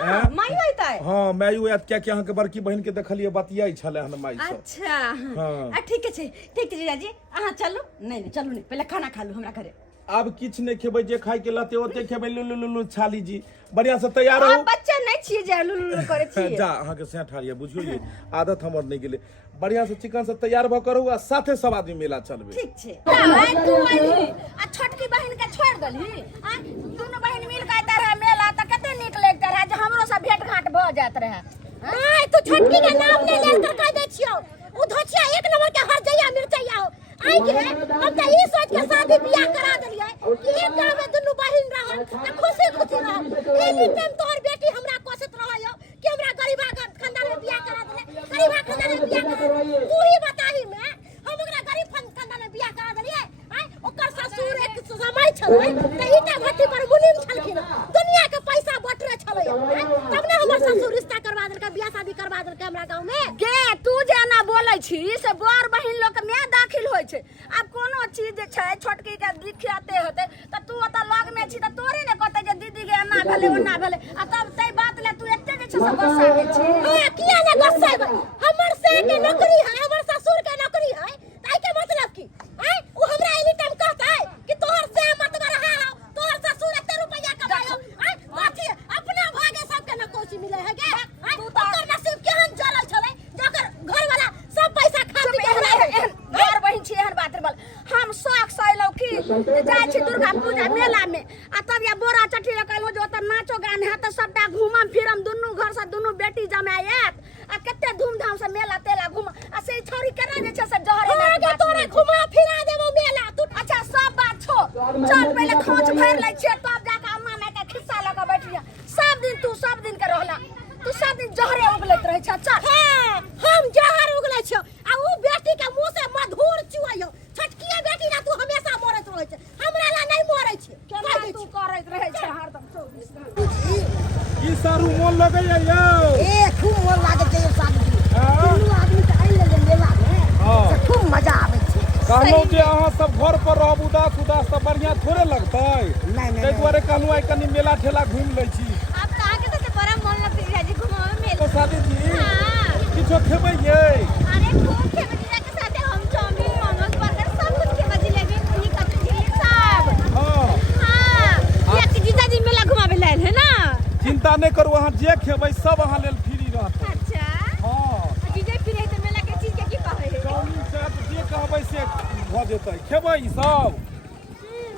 हाँ, माई होइता है। हाँ मायो आयत, कियाकि अहाँ के बड़की बहिन के देखलिए बतियाई छले हन माई से। अच्छा हाँ। ठीक है जीजाजी अहाँ चलू। नहीं चलू नहीं, पहले खाना खा लू हमरा घरे। अब किछ नहीं खेबै, जे खाय के लते ओते खेबै। लुलु छाली जी बढ़िया से तैयार आप रहू। बच्चा नहीं छिए जे लुलु करे छिए। जा अहाँ के सेठ हारिया बुझियो ये आदत हमर नहीं गेले। बढ़िया से चिकन से तैयार भ करू आ साथे सब आदमी मेला चलबे। ठीक छे। तू आइली आ छोटकी बहिन के छोड़ दली आ दोनों बहिन मिल के आते रहे मेला त कते नीक लगते रहे जे हमरो सब भेंट घाट भ जात रहे। नहीं तू छोटकी के नाम नहीं लेल कर कह दे छियो, उ धोछिया 1 नंबर के हर जइया मिर्चैया हो। आई के हम त ई सोच के शादी बियाह करा देलिए कि एक गांव में दुनू बहिन रहल त खुशी खुशी रहल। एनी टाइम तोहर बेटी हमरा कोसत रहयो कि हमरा गरीबा खानदान में बियाह करा देले, गरीबा खानदान में बियाह करा देले। तू ही बताही में हम ओकरा गरीब खानदान में बियाह करा देलिए। आई ओकर ससुर एक समय छले त ईटा भट्टी पर मुनीम छलखिन, दुनिया के पैसा बटरे छले तब ना हमर ससुर रिश्ता करवा देलका, बियाह शादी करवा देलका हमरा गांव में। गे तू जेना बोलै छी से बड़ बहिन लोग में दाखिल होय छै। अब कोनो चीज जे छै छोटकी के दिखियाते होते त तू ओता लग में छी त तोरे ने कहते जे दीदी के एना भेले ओना भेले आ तब तै बात ले तू एते जे छै से गुस्सा में छी। हां किया ना गुस्साबे, हमर से के नौकरी है, हमर ससुर के नौकरी है, ताई के मतलब की आई उ हमरा एनी टाइम कहता है कि तोहर से मत रहा हो, तोहर ससुर एते रुपया कमायो आई बाकी अपना भागे सब के न कोची मिले है के आई ओकर नसीब केहन जरल छले जकर घर वाला सब पैसा खा पी के हमरा बड़ बहिन छी एहन बात बोल। हम शौक सैलौ की जाय छी दुर्गा पूजा मेला में आ तब या बोरा चठी कहलो जो त नाचो गान है त सबटा घूमम फिरम दुनू घर से दुनू बेटी जमायत आ कते धूमधाम से मेला तेला घूम आ से छोरी केना जे छै से जहरे आगे तोरा घुमा फिरा देबो मेला तू। अच्छा सब बात छो, चल पहले खोज भर ले छे तब जाके अम्मा में के खिस्सा लगा बैठिया। सब दिन के रहला तू सब दिन जहरे उगलत रहे छ। चल हां हम जहर उगले छो आ उ बेटी के मुंह से मधुर चुआयो। छोटकी बेटी ना तू हमेशा मरत रहे छ, हमरा ला नहीं मरे छ। केना तू करत रहे छ हरदम 24 ई सारू मोन लगैया यौ ए खूब मन लागे छै शादी। हाँ। दुनू आदमी त आइ ले मेला में हाँ। से खूब मजा आवे छै। कहलहुँ जे अहाँ सब घर पर रहब उदास उदास तऽ बढ़िया थोड़े लगतै। नहीं ताहि दुआरे कहलहुँ आइ कनि मेला ठेला घुमि लै छी। अब त आके त बड़ा मन लगते जीजाजी घुमावे में। तो शादी जी हां किछो खेबै यै? अरे खूब खेबे जीजा के साथे हम चाउमीन मोमोज बर्गर सब कुछ खेबे, जिलेबी पूरी कचौड़ी सब। हाँ हां ये जीजाजी मेला घुमावे लायल है ना। चिंता नहीं करू, अहाँ जे खेबै सब अहाँ लेल फ्री रहत। अच्छा हाँ जीजा फिर है तो मेला के चीज के की कहै है? चाउमीन चाट जे कहबै से भऽ जेतै। खेबै ई सब?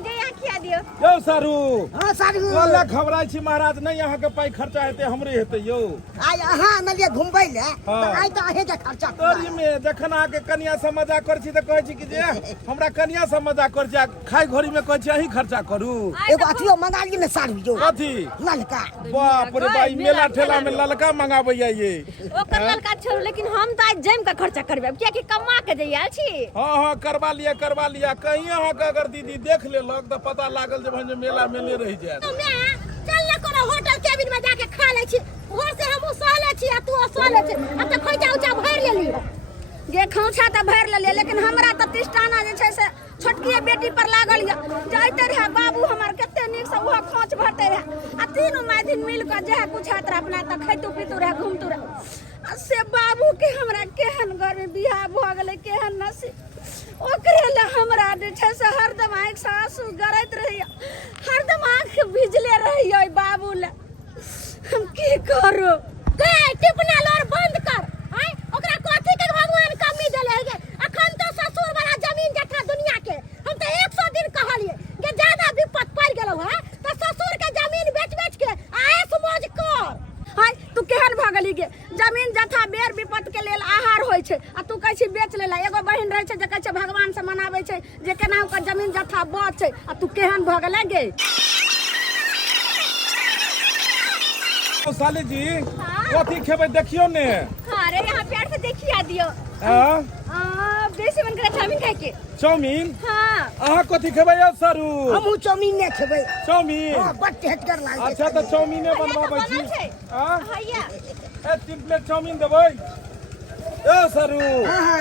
जे यहाँ खिया दियो। यौ सारू हां सारू बोले घबराइ छी महाराज, नहीं अहाँ के पाई खर्चा हेतै हमरे हेतै यौ। आइ अहाँ नलिए घुमबै ले त हाँ। आइ त अहे के खर्चा तोरी में जखन अहाँ के कनिया से मजाक करै छी तऽ कहै छी कि जे हमरा कनिया से मजाक करै छी, आ खाइ घड़ी में कहै छी अहीं खर्चा करू। एगो अथियो मंगा ली ने सारू जो कथी? ललका। बाप रे भाई मेला ठेला में ललका मंगाबैया ये। ओकर ललका छोड़ू, लेकिन हम तो आज जम के खर्चा करबे किया कि कमा के जे आयल छी। हाँ हाँ करवा लिया करवा लिया। कहीं अहाँ के अगर दीदी देख लेलक तो पता लागल जे भाई मेला में ले रह जायत। मैं चल न कोनो होटल केबिन में जाके खा ले छी, घर से हम सहले छी आ तू सहले छी। अब त खोइचा उचा भर लेली जे खौछा त भर लेलिए, लेकिन हमरा त तिष्टाना जे छै से छोटकी बेटी पर लागल या जाइते रहे बाबू हमर कते नीक से वह खोच भरते रहे आ तीनों मायदिन मिल के जे कुछ हाथ अपना त खैतू पीतू रहे घूमतू रहे। आ से बाबू के हमरा केहन घर में बियाह भ गेलै, केहन नसीब ओकरे ला हमरा जे छै से हरदम आँखि से आंसू गरैत रहिय, हरदम आँख भिजले रहिय बाबू ला। हम की करू? गए टिपना लोर बंद कर। आय ओकरा कथी के भगवान कमी देले गे? अखन तो ससुर वाला जमीन जथा दुनिया के हम तो 100 दिन कहलिए कि ज्यादा विपत पड़ गेलौ है तो ससुर के जमीन बेच के आयस मौज कर। हाय तू केहन भगली गे? जमीन जथा बेर विपत के लेल आहार होइ छै आ तू कहै छी बेच लेला। एगो बहिन रहै छै जे कहै छै भगवान से मनाबै छै जे केना ओकर जमीन जथा बचे आ तू केहन भगले गे? साली जी कथी खेबै देखियो ने। अरे यहाँ प्यार से देखिया दियो। हां बेसी मन करे चाउमीन खाए के। चाउमीन? हां अहाँ कथी खेबै यौ सरू? हमहू चाउमीन ने खेबै। चाउमीन? हां बड़ टेहटगर लागे। अच्छा तो चाउमीने बनवाबै छी। हां हैया ए 3 प्लेट चाउमीन देबै। ए सरू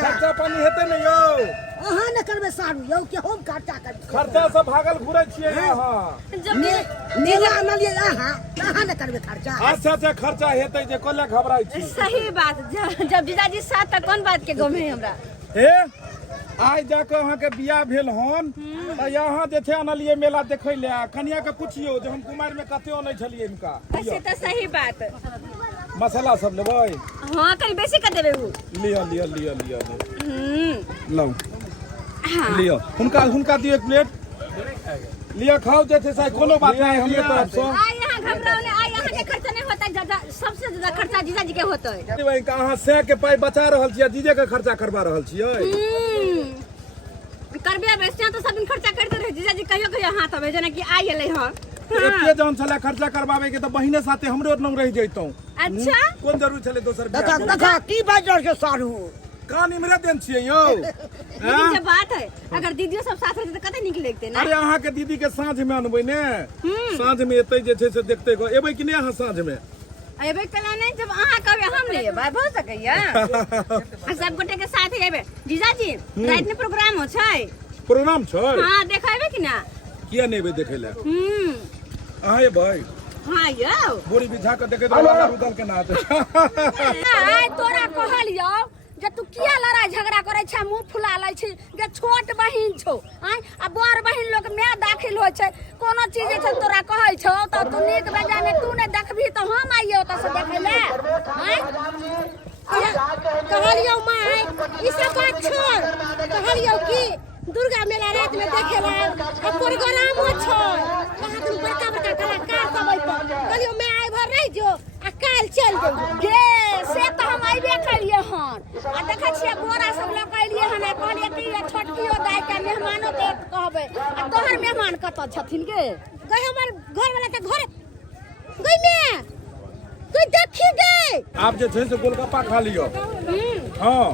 खर्चा पानी हेतै ने यौ? अहाँ ने करबै सारू यौ के हम खर्चा करबै। खर्चा से भागल घुरै छियै अहाँ। जमीन मेला आनलिए अहाँ ने करबै खर्चा। अच्छा खर्चा हेतै जे कोले घबराई छी। सही बात। जब जीजाजी साथ त कोन बात के गम है हमरा? हे आइ जाके अहाँ के बियाह भेल हन त यहाँ जे छै आनलिए मेला देखै ले। कनिया के पूछियो जे हम कुमार में कते आनै छलिए इनका। से त सही बात। मसाला सब लेबै? हां कनी बेसी कर देबे उ। लियो लो लियो। हुनका दियो 1 प्लेट। लियो खाओ जे छै से कोनो बात नहीं हमरे तरफ से। आ यहाँ घबराओ ने। आ यहाँ के खर्चा नहीं होता ज्यादा, सबसे ज्यादा खर्चा जीजाजी के होता है। भाई अहाँ से के पाई बचा रहल छियै, जीजे के खर्चा करबा रहल छियै। करबे बेस्या तो सब दिन खर्चा करते रहे जीजाजी। कहियो हाथ अबे जेना कि आई एले ह। एते जौन छला खर्चा करबावे के त बहिने साथे हमरो न रह जइतौ। अच्छा कोन जरूर छले दोसर देखा की बाज रहल छै सारू? कान इमरे देन छियै यौ। लेकिन जे बात है अगर दीदियो सब साथ रहते त कते निक लगते ना। अरे अहाँ के दीदी के साँझ में अनबै ने। साँझ में एतै जे छै से देखते एबै कि नहीं अहाँ साँझ में? एबे कला नहीं जब अहाँ कहबे हम नहीं एबै भ सकैया। सब गोटे के साथ एबे जीजाजी। रात में प्रोग्राम हो छै। प्रोग्राम छै? हां देखाबे कि ना? किया नहीं एबै देखै ले? अहाँ एबै? हां यौ बोरी बिछा के देखे तो वाला रुदल के ना आते। आय तोरा कहलियो जे तू किया लड़ाई झगड़ा करे छै, मुंह फुला लै छी गे? छोट बहिन छौ आय आ बड़ बहिन लोग में दाखिल होय छै। कोनो चीज छै तोरा कहै छौ त तू नीक बेजा में तू ने देखबी त हम आइयो त से देखे ले। आय कहलियो माय ई सब बात छोड़। कहलियो कि दुर्गा मेला रात में देखे ला आ प्रोग्राम हो छै। कहाँ तुम बड़का कलाकार सब आइतो। कहलियो मैं आइ भर रह जो आ काल चल जइयो। गे से त हम आइबे करिए हन। आ देखै छियै बोरा सब लग आइलिए हन। कहलिए कि छोटकियो दाइ के मेहमानो के कहबै। आ तोहर मेहमान कत छथिन गे? गई हमर घर वाला के घर गई में कोई देखी गई। आप जे छै से गोलगप्पा खा लियो। हां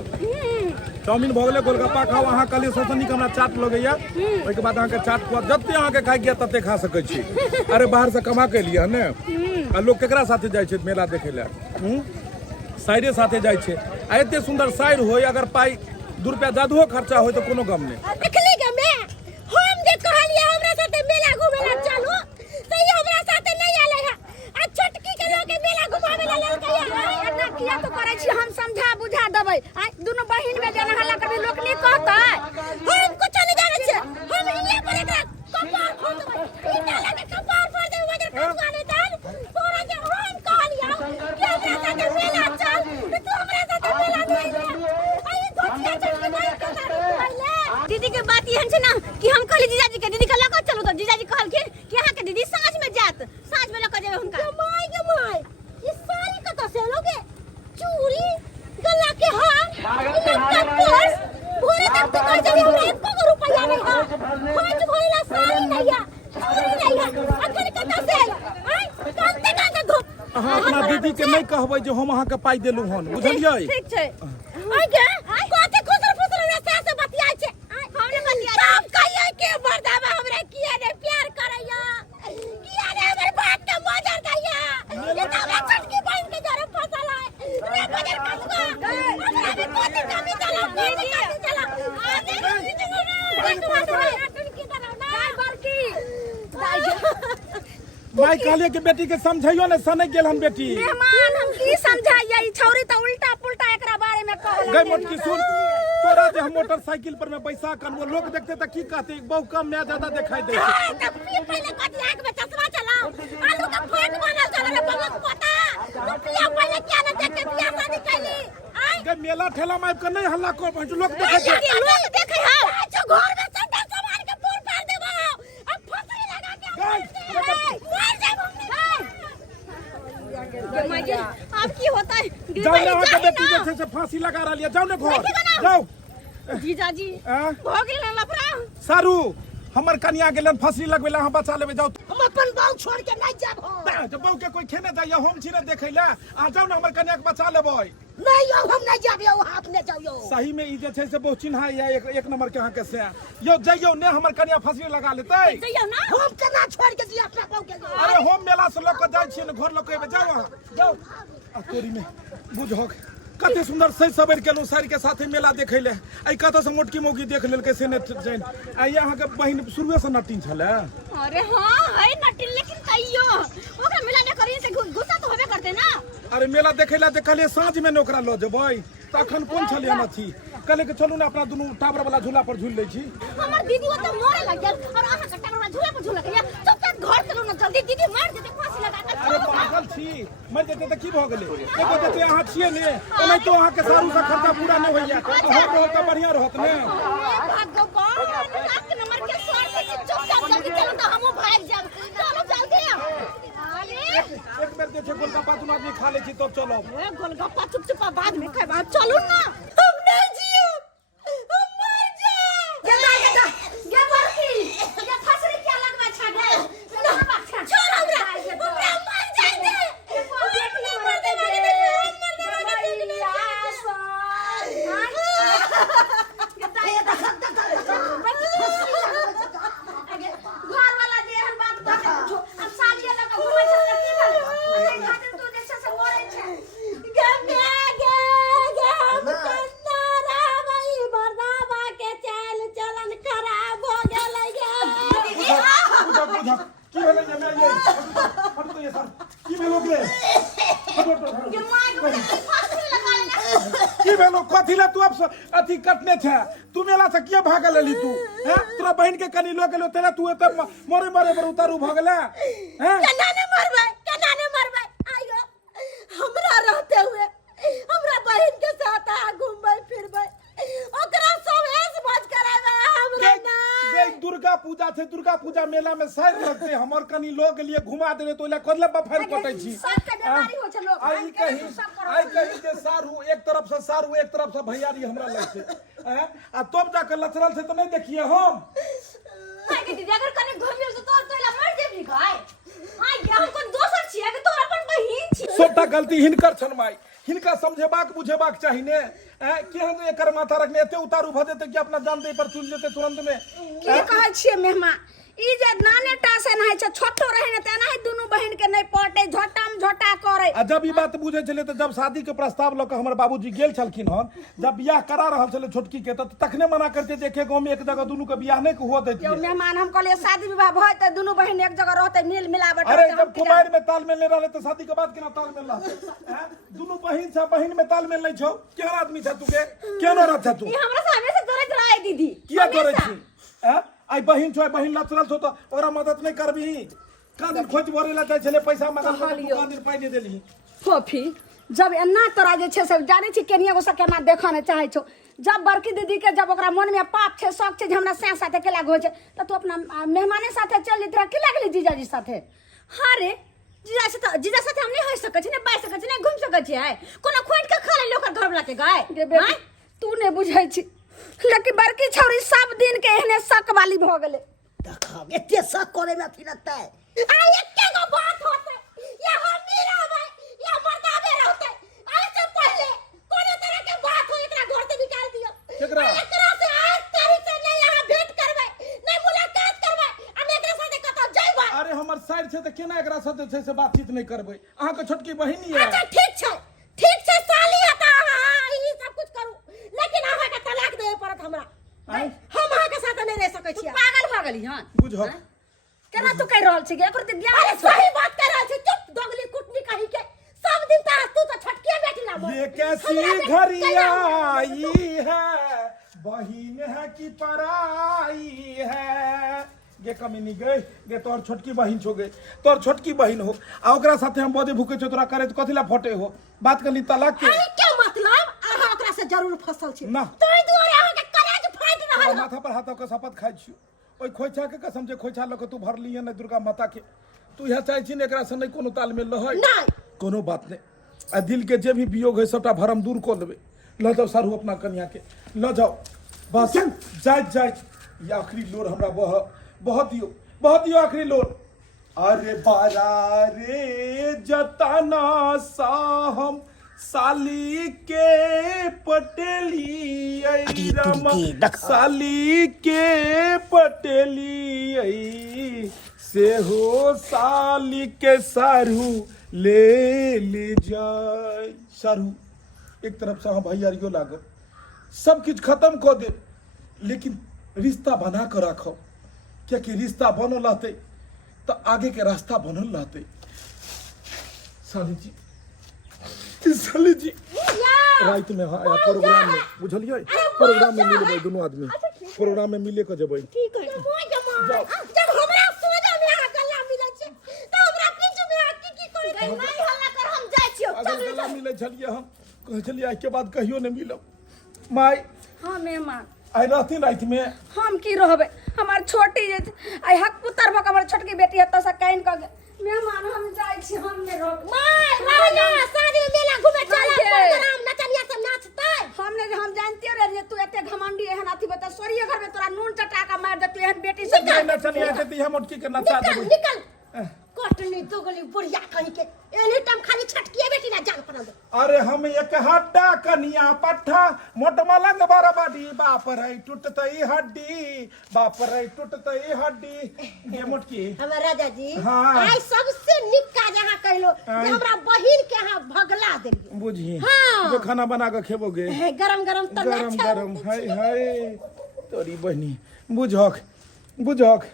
चाउमीन भ गेलै, गोलगप्पा खाओ। अहाँ कहलिए सबसे नीक हमरा चाट लगैया। ओइ के बाद अहाँ के चाट खुआ जत्ते अहाँ के खाइ के तत्ते खा सकै छी। अरे बाहर से कमा के लिए ने। आ लोग केकरा साथे जाय छै मेला देखे ले? साइरे साथे जाय छै। आ एते सुंदर साइर होय अगर पाई 2 रुपया जादुओ खर्चा होय तो कोनो गम नहीं। देखली गे मैं हम जे कहलिए हमरा साथे मेला घूमे ला चलो त ई हमरा साथे नहीं आले है। आ छोटकी के लोग के मेला घुमावे ला लेल कहिया एना किया तो करे छी? हम समझा बुझा देबै। आय दुनु बहिन में जेना हल्ला करबे लोक नहीं कहतै। हम कुछ नहीं जाने छे। हम इहे पर एकरा कपार फोड़ देबै। ई डाला के कपार फोड़ देबै वजर कटवा नहीं दान। तोरा जे हम कहलियो कि हमरा साथे मेला चल त तू हमरा साथे मेला नहीं ले। आई गोटिया चल के नहीं के दीदी के बात एहन छै ना कि हम कहली जीजाजी के दीदी के लक चलू त जीजाजी कहलखिन कि अहाँ के दीदी साँझ में जात, साँझ में लक जेबे हुनका। गे माय ई साड़ी कत से लोगे? चूड़ी गला के हार इनका पर्स भोरे तक तो कह जबे हमरा 1 रुपया नहीं है। खर्च भइला साड़ी नहीं है, चूड़ी नहीं है। अखन कत से आय कांते कांते घो। अहाँ अपना दीदी के नहीं कहबै जे हम अहाँ के पाई देलु हन, बुझलियै? ठीक छै। आय गे कते खुसर फुसर हमरा सास से बतियाय छै। हमरे बतिया सब कहिए के बरदावा हमरा किया ने प्यार करैया। किया ने हमर बात के मजर दैया। ये त हमरा छोटकी बहन के जरे फसल है। रे मजर कसगा हमरा भी कोती कमी चला कोती कमी चला। आगे की तरह ना बरकी माई कहलिए कि बेटी के समझाइयो ने सने गेल हम बेटी। मेहमान हम की समझाइए? ई छौरी त उल्टा पुल्टा एकरा बारे में कहल। गई मोटकी सुन तो तोरा जे हम मोटरसाइकिल पर में पैसा कर वो लोग देखते त की कहते बहु कम में ज्यादा दिखाई दे छै। तब फिर पहले कथी आंख में चश्मा चलाओ आलू का फोट बनल चल रे बहुत पता रुपया पहले क्या न देख के बियाह शादी कैली आई गे मेला ठेला में के नहीं हल्ला कर पहुंच लोग देखे छै। ये लोग देखे हां जो घर में संडा सामान के पूर पार देबो अब फसरी लगा के मार दे अब की होता है जाओ ने वहां के बेटी जे छै से फांसी लगा रहलिए जाओ ने घर जाओ। जीजाजी हाँ? हो गेल ना लफड़ा सारू हमर कन्या गेलन फांसी लगबेला हम बचा लेबे जाओ। हम अपन बाल छोड़ के नहीं जाब हो जब बहु के कोई खेने जाइए हम छी ने देखै ला आ जाओ ना हमर कन्या के बचा लेबै। नहीं यो हम नहीं जाब यो हाथ ने जाओ यो सही में ई जे छै से बहुत चिन्हा या एक नंबर के अहाँ के से यो जइयो ने हमर कन्या फांसी लगा लेतै। जइयो ना हम केना छोड़ के दिया अपना बाबू के अरे हम मेला से लोग जाय छियै ने घर लोग कहबे जाओ अहाँ जाओ। आ तोरी में बुझहक कते सुंदर सही सवेर केलहुँ साड़ी के साथे मेला देखै ले आई कतऽ से मोटकी मौकी देख लेलकै से ने जाइन आई अहाँ के बहिन शुरुए से नटीन छले। अरे हाँ है नटिल लेकिन तैयो ओकरा मिला ने करिए से गुस्सा तो होबे करते ना। अरे मेला देखै ला जे कहलिए साँझ में ने ओकरा लऽ जेबै तखन कोन छलिए अथी कहले कि चलू ने अपना दुनू टावर वाला झूला पर झूल लै छी। हमर दीदी ओ तो मोरे लग गेल और अहाँ कट्टा वाला झूला पर झूला करिया चुपचाप घर चलू ना जल्दी दीदी मार देते फांसी लगा के अरे पागल छी मर जेतै तऽ की भऽ गेलै देखो जेतै अहाँ छियै ने ओना तो अहाँ के सारू से खर्चा पूरा नहि होइया हम रहत तऽ बढ़िया रहत ने। भगवान लाख नंबर के स्वर से चुपचाप जल्दी चलो तो हमहु भाग जाब चलो जल्दी। अरे एक बेर जे छै गोलगप्पा दुनू आदमी खा लै छी तब चलो। ए गोलगप्पा चुपचाप बाद में खाए चलू ना हम नहीं जियो हम मर जाए गे बरकी गे फसरी क्या लगवा छागे ना बात छोड़ हमरा मर जाए दे घर वाला जे हन बात कर अब सालिया लगा घुमै छै की भेल खातिर तू जे छै से मोरे छै हम कन्नारा भाई बरदावा के चाल चलन खराब हो गेलै गे बुझक की भेलै जे मैं ये हट तो ये सर की भेलो के ये माय के फांसी लगा ले की भेलो कथी ला तू अब अथी कटने छै तू मेला से किया भागल लेली तू हैं तोरा बहन के कनी लो गेलो तेरा तू एत मोरे मोरे पर उतारू भ गेले हैं केना ने मरबै आइयो हमरा रहते हुए हमरा बहन के साथ घूमबै फिरबै ओकरा सवेस भोज कराबै हमरा ना देख दुर्गा पूजा छै दुर्गा पूजा मेला में साइड लगते हमर कनी लोग लिए घुमा देले तो कोदला बफर कटै छी सबके बीमारी हो छै लोग आई कहीं जे सारू एक तरफ से सारू एक तरफ से भैयारी हमरा लग छै हैं आ तब जाके लचरल से तो नहीं देखिए हम हाय के दीदी अगर कने घुमियो से तोर तोला मर जेबी गाय हाय के हम कोन दोसर छियै कि तोर अपन बहिन छी सबटा गलती हिनकर छन माई हिनका समझेबाक बुझेबाक चाही ने केहन एकर माथा रखने एते उतारू भ जेतै कि अपना जान दे पर चुल जेतै तुरंत में की कहै छियै मेहमा ई जे नाने टा से नहि छै छोटो रहे ने तेना ही दुनू बहिन के नहीं पटे झोटाम झोटा करे। आ जब ई बात बुझे छले त जब शादी के प्रस्ताव ल के हमर बाबूजी गेल छलखिन हन जब बियाह करा रहल छले छोटकी के त तखने मना करते देखे गांव में एक जगह दुनू के बियाह नहीं हुआ यो देतिए। मेहमान हम कहलिए शादी विवाह भय त दुनू बहिन एक जगह रहते मिल मिलावट अरे रहतै, जब हम केना- कुमार में तालमेल नहीं रहले तो शादी के बाद केना तालमेल रहते हैं दुनू बहिन से बहिन में तालमेल नहीं छौ केहन आदमी छ तू के केहन रह छ तू ई हमरा सामने से करत रहा है दीदी किया करे छी हैं आई बहिन छौ बहिन लचरल छौ त ओकरा मदद नहीं करबी का दिन खोज भरे ला जाय छले पैसा मांगल कहलियो। का दिन पाई नहीं देली फोफी जब एना तोरा जे छै से जाने छी केनिया गो से केना देखा ने चाहे छौ जब बड़की दीदी के जब ओकरा मन में पाप छै शौक छै जे हमरा से साथे केला हो छै त तू अपना मेहमाने साथे चल जतरा के लागले जीजाजी साथे। हां रे जीजा साथे हम नहीं हो सकै छी ने बाय सकै छी ने घूम सकै छी है कोनो खोट के खा ले लोकर घर वाला के गाय गे बेटी तू ने बुझै छी लेकिन बड़की छौरी सब दिन के एहने शक वाली भ गेले। देखा एते शक करे में अथी लगता है आ एके गो बात होते या हम नहीं रहबै या मर्दावे रहते आज से पहले कोनो तरह के बात हो एकरा घर से निकाल दियो केकरा? एकरा से आज तारीख से नहीं यहाँ भेंट करबै नहीं मुलाकात करबै हम एकरा साथे कतौ जइबै। अरे हमर साइड छै त केना एकरा साथे छै से बातचीत नहीं करबै अहाँ के छोटकी बहिन ये अच्छा ठीक छै साली आता ई सब कुछ करू लेकिन अहाँ के तलाक देबे पड़त हमरा आँय? हम अहाँ के साथे नहीं रह सकै छी। पागल भ गेली हन बुझहक केना तू कह रहल छी गे एकर त अरे ज्ञान छै। सही बात कर रहा छी चुप दोगली कुटनी कही के सब दिन तू तो छटकिया बैठी ना ये कैसी घड़ी आई है बहिन है कि पराई है गे कमीनी गई गे तोर छोटकी बहिन छो गे तोर छोटकी बहिन हो आ ओकरा साथे हम बदे भूखे छो तोरा करे तो कथिला फटे हो बात करली तलाक के अरे क्या मतलब अहाँ ओकरा से जरूर फसल छी ना। तोय दुआरे अहाँ के कलेज फाटि रहल माथा पर हाथ के शपथ खाइ छियो ओइ खोइछा के कसम जे खोइछा लक तू भरलिए न दुर्गा माता के तू यह चाहै छी न एकरा से नहीं कोनो तालमेल रहै नहीं कोनो बात नहीं आ दिल के जे भी वियोग है सबटा भरम दूर कर लेबे ल जाओ सारू अपना कन्या के ल जाओ बस जाइत जाइत ये आखिरी लोर हमरा बहुत दियो आखिरी लोर अरे बारा रे जताना सा हम साली के पटेली आई रमा साली के पटेली आई से हो साली के सारू ले जाए सारू एक तरफ से हाँ भैयारियो लागल सब कुछ खत्म कर दे लेकिन रिश्ता बना कर रखो क्या कि रिश्ता बनल रहते तो आगे के रास्ता बनल रहते साली जी रात में हाँ प्रोग्राम में बुझलिए प्रोग्राम में मिले दोनों आदमी प्रोग्राम में मिले के जब ठीक है जब हमरा सोजा में अहाँ गल्ला मिलै छै त हमरा पीछे में अहाँ की करै छै नहीं हल्ला कर हम जाइ छियो अगर गला मिले छलिए हम कहे छलिए आइ के बाद कहियो नहीं मिलब माय हाँ मेहमान आई रहती रात में हम की रहबे हमार छोटी जे आई हक पुत्र भक हमर छोटकी बेटी है तसा काइन क मेहमान हम जाय छी हम ने रहब माय राजा शादी मेला घूमे चला प्रोग्राम नचनिया सब नाचतै हमने जे हम जानते रहे जे तू एते घमंडी एहन अथी बता सोरिये घर में तोरा नून चटा का मार दे तू एहन बेटी से नहीं चलिए देती हम उठकी के नचा देबो निकल कटनी दोगली बुढ़िया कहीं के एनी टाइम खाली छटकिए बेटी ना जाग पड़ल अरे हम एक हड्डा कनिया पट्ठा मोट मलंग बरबाडी बाप रे टूटतई हड्डी बाप रे टूटतई हड्डी ये मोटकी हमर राजा जी हाँ। आई सबसे निक काज अहाँ कहलो जे हमरा बहिन के अहाँ भगला देलियो बुझी हाँ। जो खाना बना के खेबोगे गरम गरम तन्ना गरम गरम हाय हाय तोरी बहनी बुझक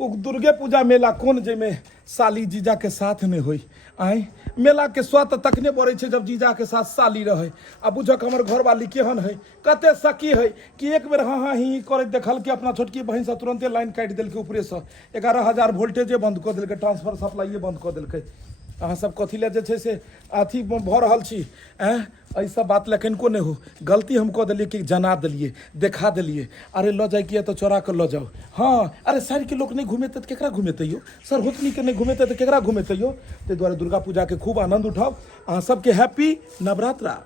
उ दुर्गे पूजा मेला कोन जे में साली जीजा के साथ में होई आई मेला के स्वाद तकने पड़े छे जब जीजा के साथ साली रहे आ बुझक हमर घर वाली केहन है कते सकी है कि एक बेर हाँ ही करे देखल के अपना छोटकी बहन से तुरंते लाइन काट देल के ऊपरे से 11,000 वोल्टेजे बंद कर देल के ट्रांसफर सप्लाईए बंद कर देल के अहाँ सब कथी ले जे छै से अथी भ रहल छी ऐसा बात लेकिन को नहीं हो गलती हम कह दिलिए कि जना दिलिए देखा दिलिए अरे ल जाए किया तो चोरा कर ल जाओ हाँ अरे सर के लोग नहीं घूमेते तो केकरा घूमेते यो सर होतनी के नहीं घूमेते तो केकरा घूमेते यो ते द्वारा दुर्गा पूजा के खूब आनंद उठाओ अहाँ सबके हैप्पी नवरात्रा।